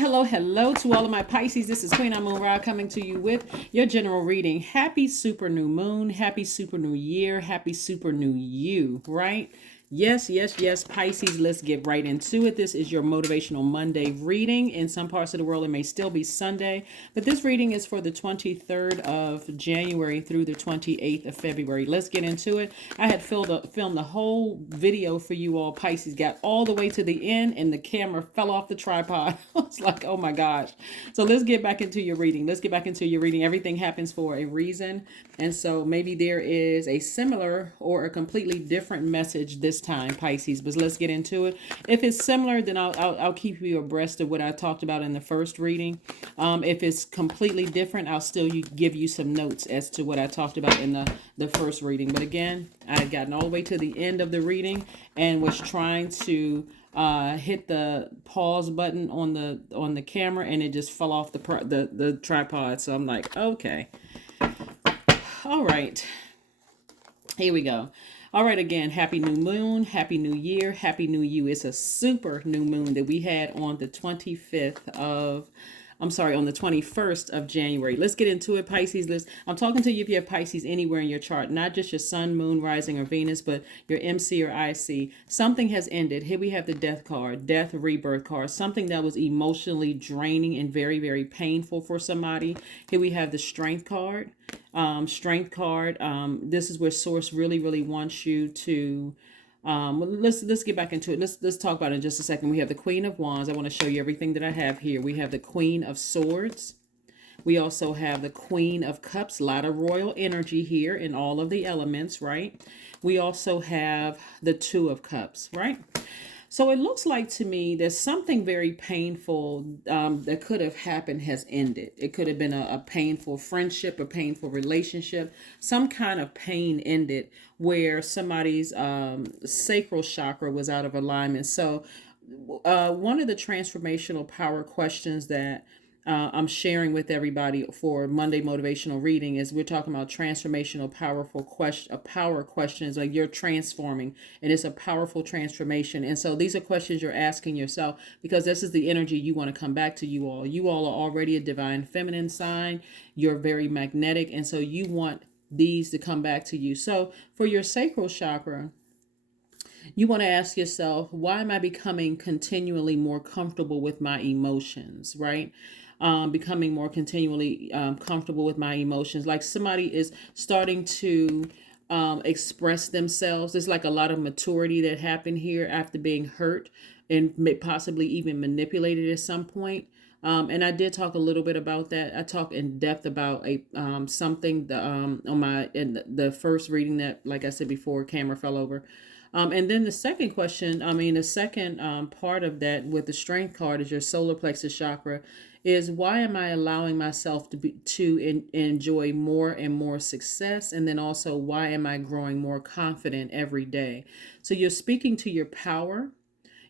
Hello to all of my Pisces. This is Queen Amun Ra coming to you with your general reading. Happy super new moon, happy super new year, happy super new you, right? Yes, Pisces, let's get right into it. This is your Motivational Monday reading. In some parts of the world, it may still be Sunday, but this reading is for the 23rd of January through the 28th of February. Let's get into it. I had filmed the whole video for you all, Pisces. Got all the way to the end, and the camera fell off the tripod. I was like, oh my gosh. So let's get back into your reading. Everything happens for a reason. And so maybe there is a similar or a completely different message this time, Pisces, but let's get into it. If it's similar, then I'll keep you abreast of what I talked about in the first reading. If it's completely different, I'll still give you some notes as to what I talked about in the first reading. But again, I had gotten all the way to the end of the reading and was trying to hit the pause button on the camera, and it just fell off the tripod. So I'm like, okay, all right, here we go. All right, again, happy new moon, happy new year, happy new you. It's a super new moon that we had on the 21st of January. Let's get into it, Pisces. I'm talking to you if you have Pisces anywhere in your chart, not just your sun, moon, rising, or Venus, but your MC or IC. Something has ended. Here we have the death card, death, rebirth card, something that was emotionally draining and very, very painful for somebody. Here we have the strength card. This is where source really wants you to let's get back into it. Let's talk about it in just a second. We have the Queen of Wands. I want to show you everything that I have here. We have the Queen of Swords. We also have the Queen of Cups. A lot of royal energy here in all of the elements, right? We also have the Two of Cups, right? So it looks like to me that something very painful that could have happened has ended. It could have been a painful friendship, a painful relationship, some kind of pain ended where somebody's sacral chakra was out of alignment. So one of the transformational power questions that I'm sharing with everybody for Monday motivational reading is we're talking about transformational power questions, like you're transforming and it's a powerful transformation. And so these are questions you're asking yourself because this is the energy you want to come back to you all. You all are already a divine feminine sign. You're very magnetic. And so you want these to come back to you. So for your sacral chakra, you want to ask yourself, why am I becoming continually more comfortable with my emotions, right? Becoming more continually comfortable with my emotions. Like somebody is starting to express themselves. There's like a lot of maturity that happened here after being hurt and possibly even manipulated at some point. And I did talk a little bit about that. I talked in depth about something in the first reading that, like I said before, camera fell over. And then the second part of that with the strength card is your solar plexus chakra is why am I allowing myself to enjoy more and more success? And then also, why am I growing more confident every day? So you're speaking to your power.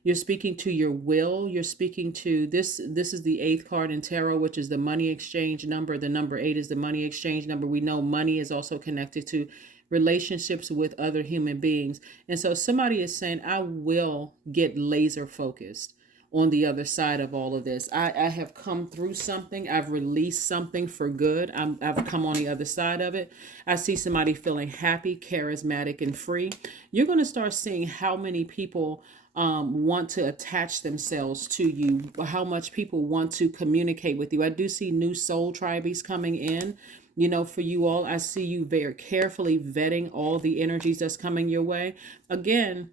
You're speaking to your will. You're speaking to this. This is the 8th card in tarot, which is the money exchange number. The number 8 is the money exchange number. We know money is also connected to relationships with other human beings. And so somebody is saying, I will get laser focused on the other side of all of this. I have come through something. I've released something for good. I've come on the other side of it. I see somebody feeling happy, charismatic, and free. You're going to start seeing how many people want to attach themselves to you, how much people want to communicate with you. I do see new soul tribes coming in. You know, for you all, I see you very carefully vetting all the energies that's coming your way. Again,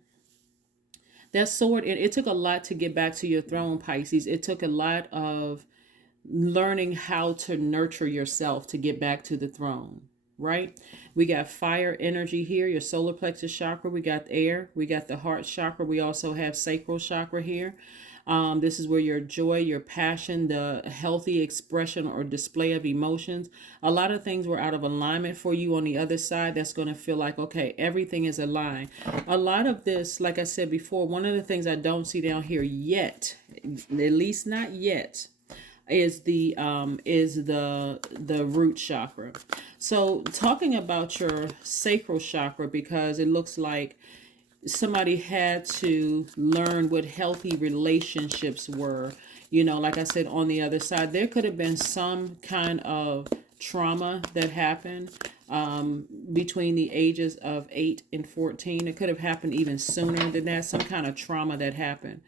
that sword, it took a lot to get back to your throne, Pisces. It took a lot of learning how to nurture yourself to get back to the throne, right? We got fire energy here, your solar plexus chakra. We got air. We got the heart chakra. We also have sacral chakra here. This is where your joy, your passion, the healthy expression or display of emotions. A lot of things were out of alignment for you on the other side. That's going to feel like, okay, everything is aligned. A lot of this, like I said before, one of the things I don't see down here yet, at least not yet, is the root chakra. So talking about your sacral chakra, because it looks like somebody had to learn what healthy relationships were You know, like I said, on the other side, there could have been some kind of trauma that happened between the ages of 8 and 14. It could have happened even sooner than that. Some kind of trauma that happened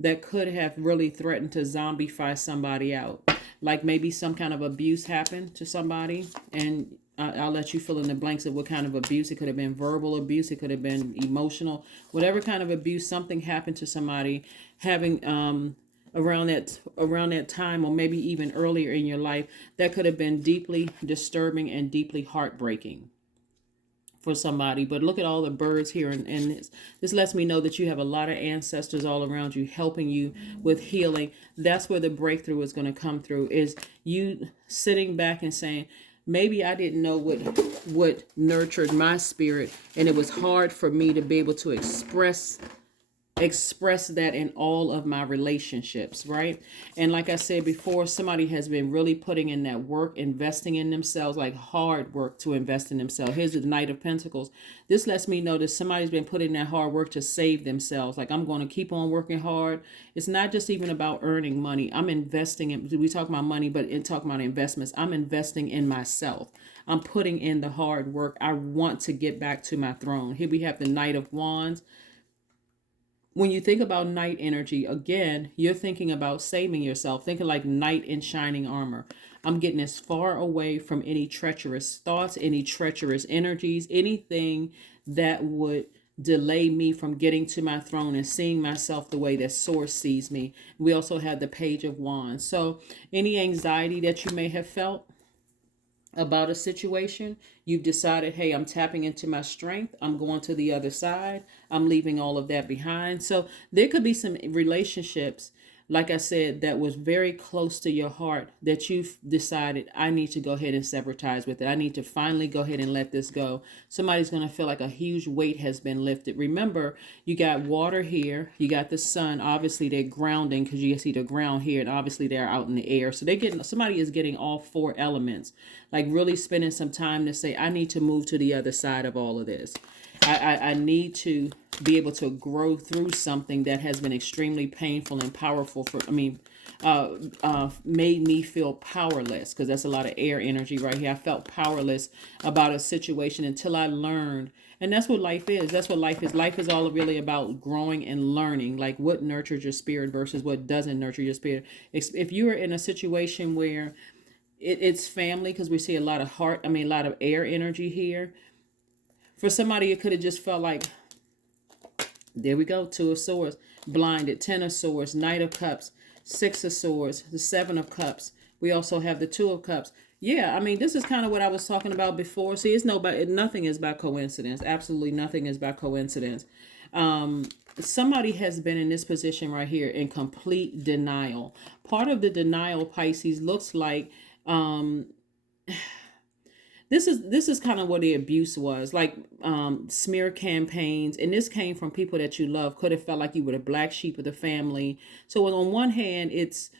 that could have really threatened to zombify somebody out. Like maybe some kind of abuse happened to somebody, and I'll let you fill in the blanks of what kind of abuse. It could have been verbal abuse. It could have been emotional. Whatever kind of abuse, something happened to somebody having around that time, or maybe even earlier in your life, that could have been deeply disturbing and deeply heartbreaking for somebody. But look at all the birds here, and this lets me know that you have a lot of ancestors all around you helping you with healing. That's where the breakthrough is going to come through, is you sitting back and saying, maybe I didn't know what nurtured my spirit, and it was hard for me to be able to express that in all of my relationships, right? And like I said before, somebody has been really putting in that work, investing in themselves, like hard work to invest in themselves. Here's the Knight of Pentacles. This lets me know that somebody's been putting that hard work to save themselves. Like, I'm going to keep on working hard. It's not just even about earning money. I'm investing in, we talk about money, but in talking about investments, I'm investing in myself. I'm putting in the hard work. I want to get back to my throne. Here we have the Knight of Wands. When you think about night energy, again, you're thinking about saving yourself, thinking like knight in shining armor. I'm getting as far away from any treacherous thoughts, any treacherous energies, anything that would delay me from getting to my throne and seeing myself the way that Source sees me. We also have the Page of Wands. So any anxiety that you may have felt about a situation, you've decided, hey, I'm tapping into my strength. I'm going to the other side. I'm leaving all of that behind. So there could be some relationships, like I said, that was very close to your heart that you've decided, I need to go ahead and sever ties with it. I need to finally go ahead and let this go. Somebody's going to feel like a huge weight has been lifted. Remember, you got water here. You got the sun. Obviously, they're grounding because you see the ground here, and obviously they're out in the air. So somebody is getting all four elements, like really spending some time to say, I need to move to the other side of all of this. I need to be able to grow through something that has been extremely painful and powerful made me feel powerless, because that's a lot of air energy right here. I felt powerless about a situation until I learned. And that's what life is. That's what life is. Life is all really about growing and learning, like what nurtures your spirit versus what doesn't nurture your spirit. If you are in a situation where it's family, because we see a lot of a lot of air energy here. For somebody, it could have just felt like, there we go, Two of Swords, blinded, Ten of Swords, Knight of Cups, Six of Swords, the Seven of Cups. We also have the Two of Cups. Yeah, I mean, this is kind of what I was talking about before. See, nothing is by coincidence. Absolutely nothing is by coincidence. Somebody has been in this position right here in complete denial. Part of the denial, Pisces, looks like this is kind of what the abuse was, like smear campaigns, and this came from people that you love. Could have felt like you were the black sheep of the family. So on one hand, it's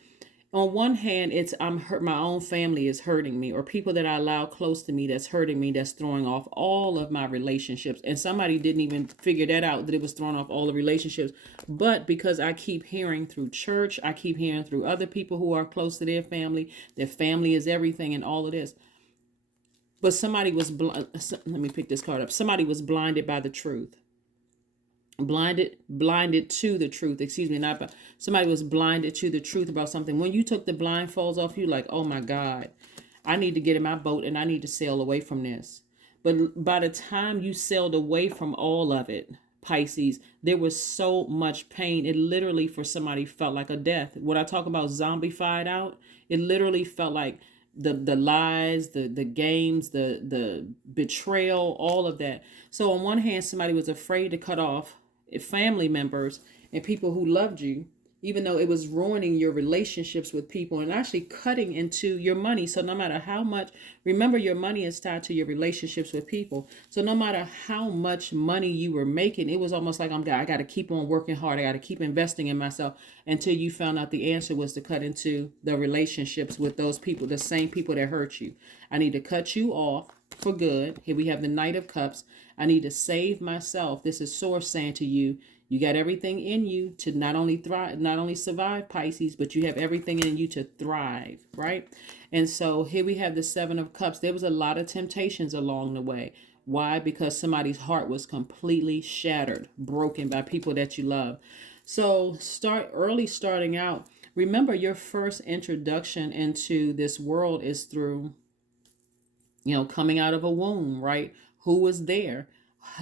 I'm hurt, my own family is hurting me, or people that I allow close to me that's hurting me, that's throwing off all of my relationships. And somebody didn't even figure that out, that it was throwing off all the relationships. But because I keep hearing through church, I keep hearing through other people who are close to their family is everything and all of this. But somebody was let me pick this card up. Somebody was blinded by the truth. Blinded to the truth. Excuse me, not by, somebody was blinded to the truth about something. When you took the blindfolds off, you like, oh my God, I need to get in my boat and I need to sail away from this. But by the time you sailed away from all of it, Pisces, there was so much pain. It literally, for somebody, felt like a death. When I talk about zombified out, it literally felt like the lies, the games, the betrayal, all of that. So on one hand, somebody was afraid to cut off family members and people who loved you, even though it was ruining your relationships with people and actually cutting into your money. So no matter how much, remember, your money is tied to your relationships with people. So no matter how much money you were making, it was almost like, I got to keep on working hard. I got to keep investing in myself, until you found out the answer was to cut into the relationships with those people, the same people that hurt you. I need to cut you off for good. Here we have the Knight of Cups. I need to save myself. This is Source saying to you, You got everything in you to not only thrive, not only survive, Pisces, but you have everything in you to thrive, right? And so here we have the Seven of Cups. There was a lot of temptations along the way. Why? Because somebody's heart was completely shattered, broken by people that you love. So starting out. Remember, your first introduction into this world is through, coming out of a womb, right? Who was there?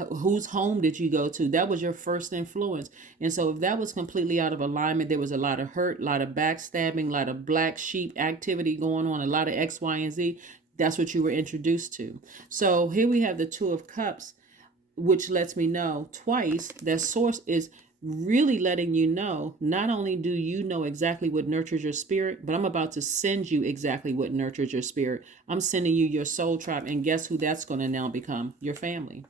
Whose home did you go to? That was your first influence. And so if that was completely out of alignment, there was a lot of hurt, a lot of backstabbing, a lot of black sheep activity going on, a lot of X, Y, and Z. That's what you were introduced to. So here we have the Two of Cups, which lets me know twice that source is really letting you know, not only do you know exactly what nurtures your spirit, but I'm about to send you exactly what nurtures your spirit. I'm sending you your soul tribe, and guess who that's going to now become? Your family.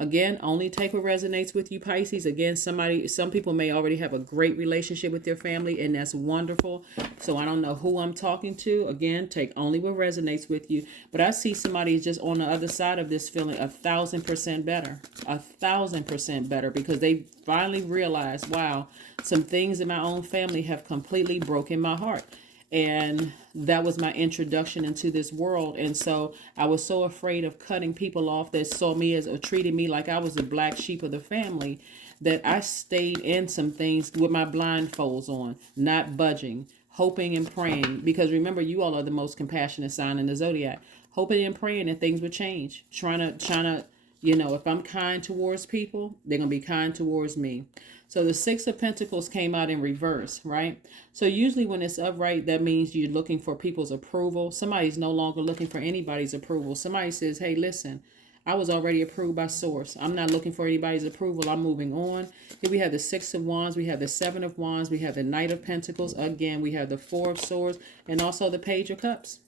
Again, only take what resonates with you, Pisces. Again, some people may already have a great relationship with their family, and that's wonderful. So I don't know who I'm talking to. Again, take only what resonates with you. But I see somebody just on the other side of this feeling 1,000% better. 1,000% better, because they finally realized, wow, some things in my own family have completely broken my heart. And that was my introduction into this world. And so I was so afraid of cutting people off that saw me as, or treated me like I was the black sheep of the family, that I stayed in some things with my blindfolds on, not budging, hoping and praying. Because remember, you all are the most compassionate sign in the Zodiac. Hoping and praying that things would change. Trying to, if I'm kind towards people, they're going to be kind towards me. So the Six of Pentacles came out in reverse, right? So usually when it's upright, that means you're looking for people's approval. Somebody's no longer looking for anybody's approval. Somebody says, hey, listen, I was already approved by source. I'm not looking for anybody's approval. I'm moving on. Here we have the Six of Wands. We have the Seven of Wands. We have the Knight of Pentacles. Again, we have the Four of Swords, and also the Page of Cups.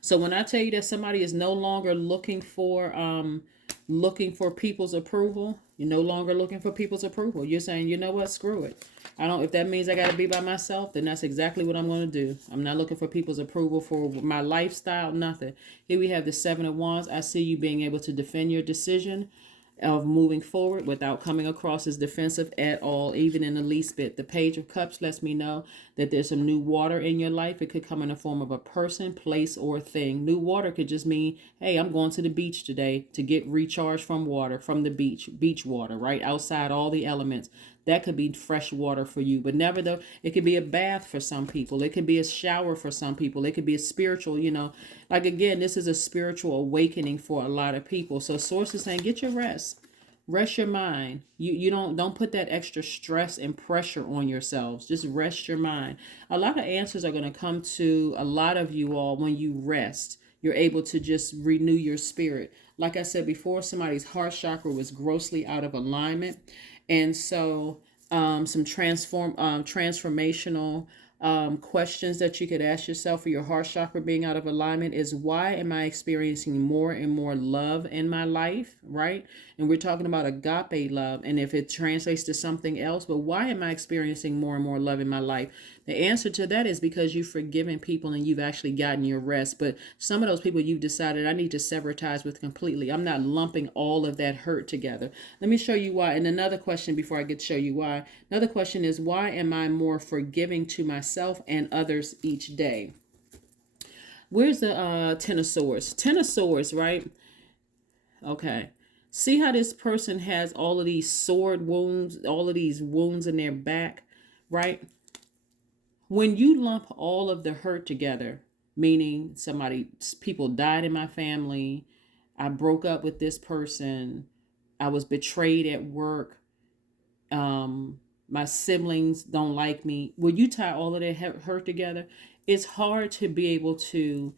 So when I tell you that somebody is no longer looking for people's approval, you're no longer looking for people's approval. You're saying, you know what, screw it. If that means I got to be by myself, then that's exactly what I'm going to do. I'm not looking for people's approval for my lifestyle, nothing. Here we have the Seven of Wands. I see you being able to defend your decision of moving forward without coming across as defensive at all, even in the least bit. The Page of Cups lets me know that there's some new water in your life. It could come in the form of a person, place, or thing. New water could just mean, hey, I'm going to the beach today to get recharged from water, from the beach water, right? Outside all the elements. That could be fresh water for you. But never though, it could be a bath for some people. It could be a shower for some people. It could be a spiritual, like again, this is a spiritual awakening for a lot of people. So source is saying, get your rest. Rest your mind. You don't put that extra stress and pressure on yourselves. Just rest your mind. A lot of answers are going to come to a lot of you all when you rest. You're able to just renew your spirit. Like I said before, somebody's heart chakra was grossly out of alignment. And so some transformational questions that you could ask yourself for your heart chakra being out of alignment is, why am I experiencing more and more love in my life, right? And we're talking about agape love, and if it translates to something else, but why am I experiencing more and more love in my life? The answer to that is because you've forgiven people and you've actually gotten your rest. But some of those people you've decided, I need to sever ties with completely. I'm not lumping all of that hurt together. Let me show you why. And another question before I get to show you why. Another question is, why am I more forgiving to myself and others each day? Where's the Ten of Swords? Ten of Swords, right? Okay. See how this person has all of these sword wounds, all of these wounds in their back, right? When you lump all of the hurt together, meaning people died in my family, I broke up with this person, I was betrayed at work, my siblings don't like me. When you tie all of that hurt together, it's hard to be able to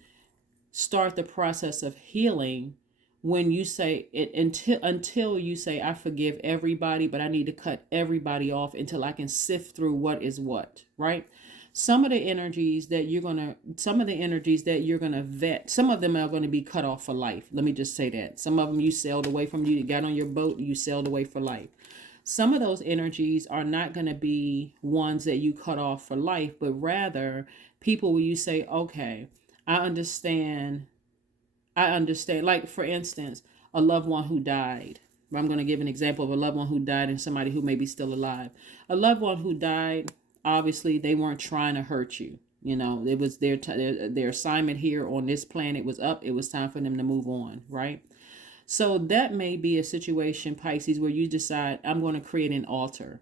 start the process of healing when you say it, until you say, I forgive everybody, but I need to cut everybody off until I can sift through what is what, right? Some of the energies that you're going to vet, some of them are going to be cut off for life. Let me just say that. Some of them you sailed away from, you got on your boat, you sailed away for life. Some of those energies are not going to be ones that you cut off for life, but rather people where you say, okay, I understand. Like, for instance, a loved one who died, I'm going to give an example of a loved one who died and somebody who may be still alive. A loved one who died, obviously they weren't trying to hurt you. You know, it was their assignment here on this planet was up. It was time for them to move on, right? So that may be a situation, Pisces, where you decide, I'm going to create an altar.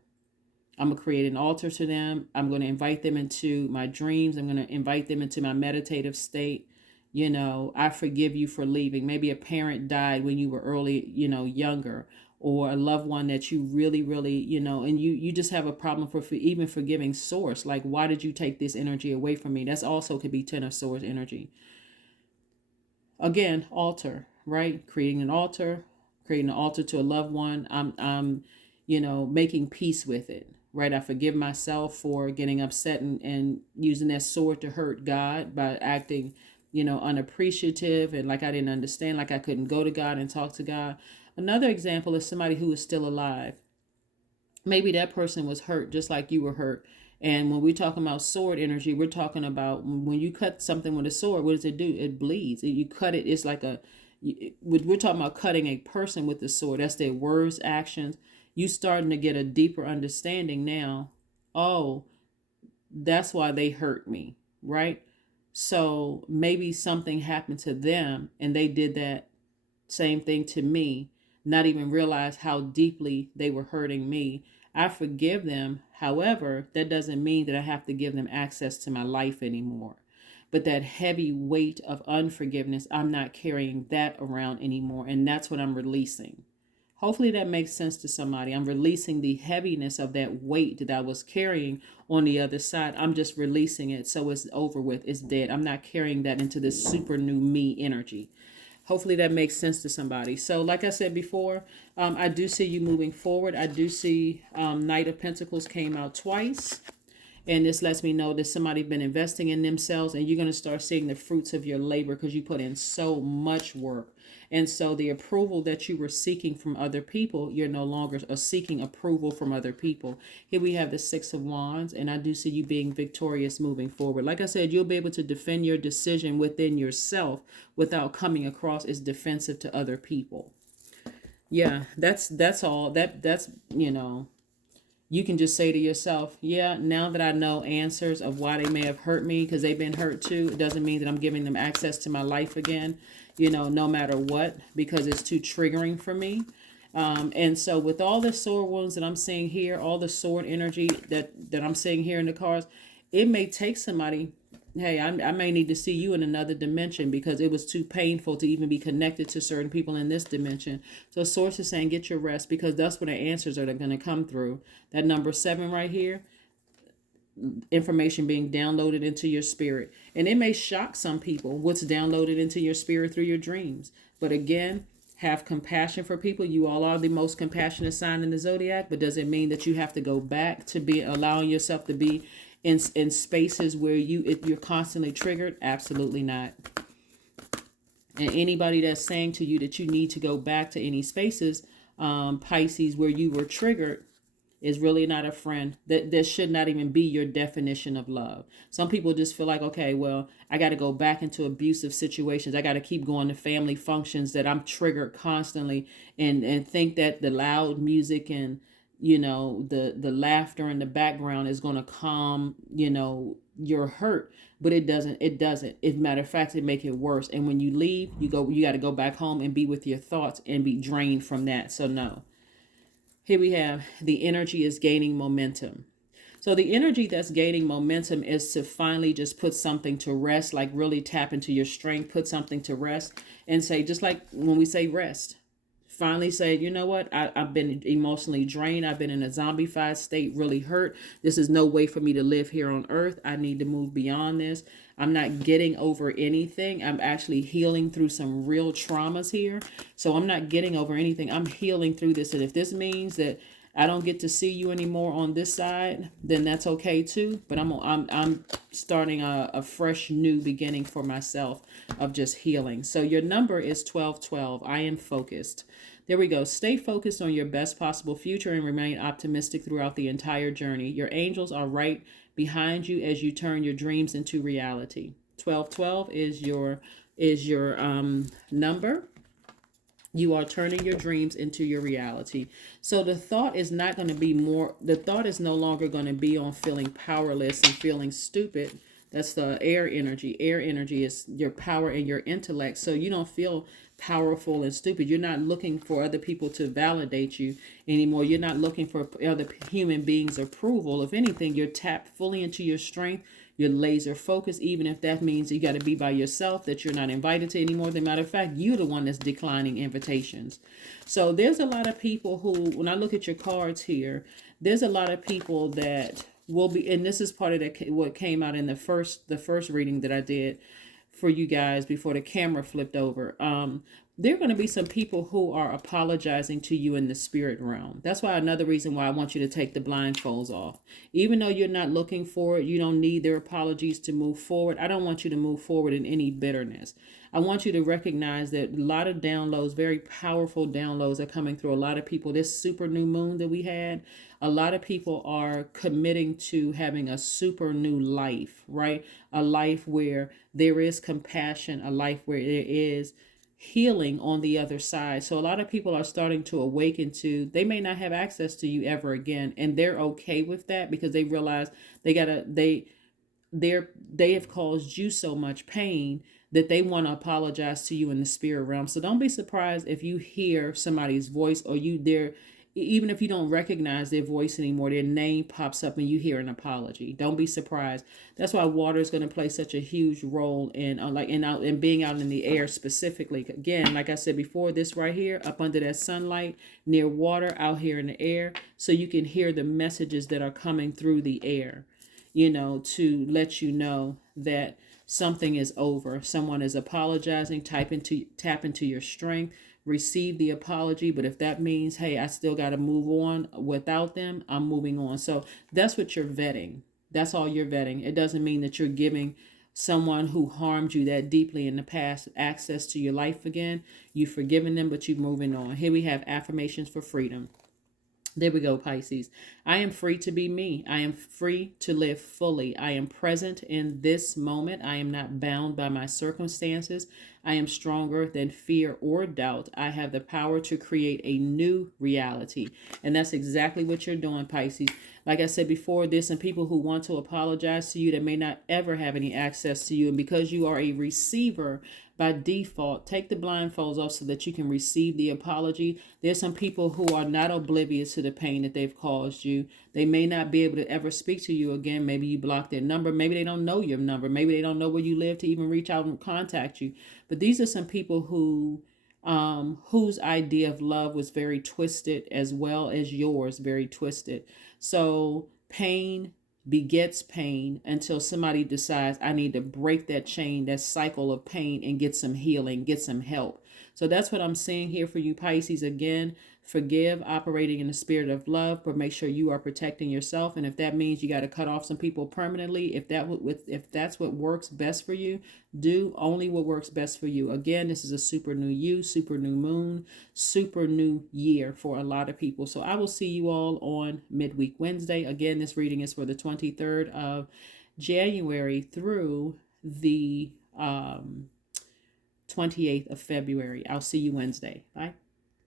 I'm going to create an altar to them. I'm going to invite them into my dreams. I'm going to invite them into my meditative state. You know, I forgive you for leaving. Maybe a parent died when you were early, you know, younger, or a loved one that you really, really, you know, and you just have a problem for even forgiving source. Like, why did you take this energy away from me? That's also could be Ten of Swords energy. Again, altar, right? Creating an altar to a loved one. I'm you know, making peace with it, right? I forgive myself for getting upset and using that sword to hurt God by acting, you know, unappreciative and like I didn't understand, like I couldn't go to God and talk to God. Another example is somebody who is still alive. Maybe that person was hurt just like you were hurt. And when we're talking about sword energy, we're talking about when you cut something with a sword, what does it do? It bleeds. You cut it, it's like we're talking about cutting a person with the sword. That's their words, actions. You starting to get a deeper understanding now. Oh, that's why they hurt me, right? So maybe something happened to them and they did that same thing to me, not even realize how deeply they were hurting me. I forgive them. However, that doesn't mean that I have to give them access to my life anymore. But that heavy weight of unforgiveness, I'm not carrying that around anymore. And that's what I'm releasing. Hopefully that makes sense to somebody. I'm releasing the heaviness of that weight that I was carrying on the other side. I'm just releasing it so it's over with. It's dead. I'm not carrying that into this super new me energy. Hopefully that makes sense to somebody. So like I said before, I do see you moving forward. I do see Knight of Pentacles came out twice. And this lets me know that somebody been investing in themselves and you're going to start seeing the fruits of your labor because you put in so much work. And so the approval that you were seeking from other people, you're no longer seeking approval from other people. Here we have the Six of Wands, and I do see you being victorious moving forward. Like I said, you'll be able to defend your decision within yourself without coming across as defensive to other people. Yeah, that's all. That's, you know, you can just say to yourself, yeah, now that I know answers of why they may have hurt me because they've been hurt too, it doesn't mean that I'm giving them access to my life again, you know, no matter what, because it's too triggering for me. And so with all the sword wounds that I'm seeing here, all the sword energy that I'm seeing here in the cards, it may take somebody, hey, I may need to see you in another dimension because it was too painful to even be connected to certain people in this dimension. So Source is saying get your rest because that's where the answers are going to come through. That number 7 right here, information being downloaded into your spirit. And it may shock some people what's downloaded into your spirit through your dreams. But again, have compassion for people. You all are the most compassionate sign in the Zodiac, but does it mean that you have to go back to be allowing yourself to be in spaces where you're constantly triggered? Absolutely not. And anybody that's saying to you that you need to go back to any spaces, Pisces, where you were triggered, is really not a friend. That should not even be your definition of love. Some people just feel like, okay, well, I got to go back into abusive situations. I got to keep going to family functions that I'm triggered constantly and think that the loud music and, you know, the laughter in the background is going to calm, you know, your hurt. But it doesn't. As a matter of fact, it make it worse. And when you leave, you got to go back home and be with your thoughts and be drained from that. So no. Here we have the energy is gaining momentum. So the energy that's gaining momentum is to finally just put something to rest, like really tap into your strength, put something to rest and say, just like when we say rest, finally say, you know what, I've been emotionally drained. I've been in a zombified state, really hurt. This is no way for me to live here on earth. I need to move beyond this. I'm not getting over anything. I'm actually healing through some real traumas here. So I'm not getting over anything. I'm healing through this. And if this means that I don't get to see you anymore on this side, then that's okay too. But I'm starting a fresh new beginning for myself of just healing. So your number is 1212. I am focused. There we go. Stay focused on your best possible future and remain optimistic throughout the entire journey. Your angels are right behind you as you turn your dreams into reality. 1212 is your number. You are turning your dreams into your reality. So the thought is not going to be more, the thought is no longer going to be on feeling powerless and feeling stupid. That's the air energy. Air energy is your power and your intellect. So you don't feel powerful and stupid. You're not looking for other people to validate you anymore. You're not looking for other human beings' approval. If anything, you're tapped fully into your strength. You're laser focused, even if that means you got to be by yourself, that you're not invited to anymore. As a matter of fact, you're the one that's declining invitations. So there's a lot of people who, when I look at your cards here, there's a lot of people that will be, and this is part of that, what came out in the first reading that I did for you guys before the camera flipped over. There are going to be some people who are apologizing to you in the spirit realm. That's why another reason why I want you to take the blindfolds off. Even though you're not looking for it, you don't need their apologies to move forward. I don't want you to move forward in any bitterness. I want you to recognize that a lot of downloads, very powerful downloads, are coming through a lot of people. This super new moon that we had, a lot of people are committing to having a super new life, right? A life where there is compassion, a life where there is healing on the other side. So a lot of people are starting to awaken to, they may not have access to you ever again, and they're okay with that because they realize they have caused you so much pain that they want to apologize to you in the spirit realm. So don't be surprised if you hear somebody's voice, or even if you don't recognize their voice anymore, their name pops up and you hear an apology. Don't be surprised. That's why water is going to play such a huge role in being out in the air specifically. Again, like I said before, this right here, up under that sunlight, near water, out here in the air, so you can hear the messages that are coming through the air, to let you know that something is over. Someone is apologizing. Tap into your strength. Receive the apology. But if that means, hey, I still got to move on without them, I'm moving on. So that's what you're vetting. That's all you're vetting. It doesn't mean that you're giving someone who harmed you that deeply in the past access to your life again. You've forgiven them, but you're moving on. Here we have affirmations for freedom. There we go, Pisces. I am free to be me. I am free to live fully. I am present in this moment. I am not bound by my circumstances. I am stronger than fear or doubt. I have the power to create a new reality. And that's exactly what you're doing, Pisces. Like I said before, there's some people who want to apologize to you that may not ever have any access to you. And because you are a receiver, by default, take the blindfolds off so that you can receive the apology. There's some people who are not oblivious to the pain that they've caused you. They may not be able to ever speak to you again. Maybe you block their number. Maybe they don't know your number. Maybe they don't know where you live to even reach out and contact you. But these are some people whose idea of love was very twisted, as well as yours, very twisted. So pain begets pain until somebody decides, I need to break that chain, that cycle of pain, and get some healing, get some help. So that's what I'm saying here for you, Pisces. Again, forgive, operating in the spirit of love, but make sure you are protecting yourself. And if that means you got to cut off some people permanently, if that's what works best for you, do only what works best for you. Again, this is a super new you, super new moon, super new year for a lot of people. So I will see you all on midweek Wednesday. Again, this reading is for the 23rd of January through the 28th of February. I'll see you Wednesday. Bye.